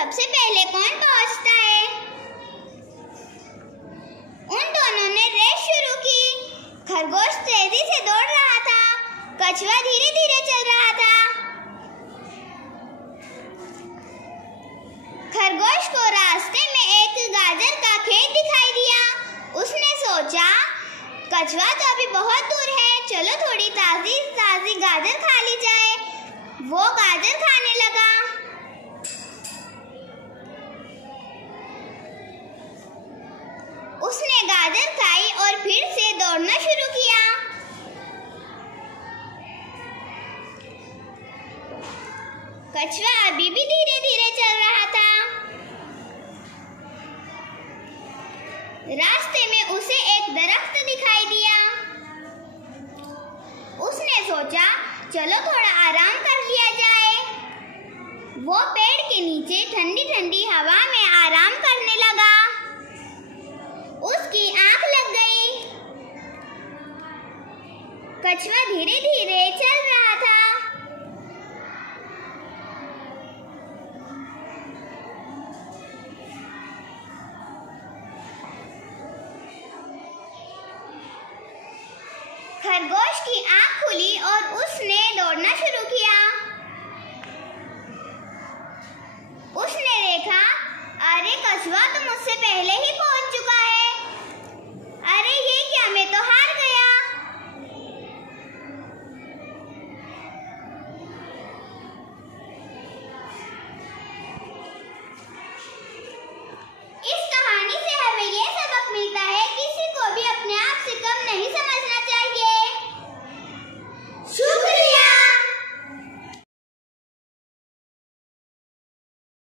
सबसे पहले कौन पहुंचता है। उन दोनों ने रेस शुरू की। खरगोश तेजी से दौड़ रहा था, कछुआ धीरे धीरे चल रहा था। खरगोश को रास्ते में एक गाजर का खेत दिखाई दिया। उसने सोचा, कछुआ तो अभी बहुत दूर है, चलो थोड़ी ताजी ताजी गाजर खा ली जाए। वो गाजर खाने लगा। उसने गाजर खाई और फिर से दौड़ना शुरू किया। कछुआ अभी भी धीरे धीरे चल रहा था। रास्ते में उसे एक दरख्त दिखाई दिया। उसने सोचा, चलो थोड़ा आराम कर लिया जाए। वो पेड़ के नीचे ठंडी ठंडी हवा में आराम करने लगा। उसकी आंख लग गई। कछुआ धीरे धीरे चल रहा था। खरगोश की आंख खुली और उसने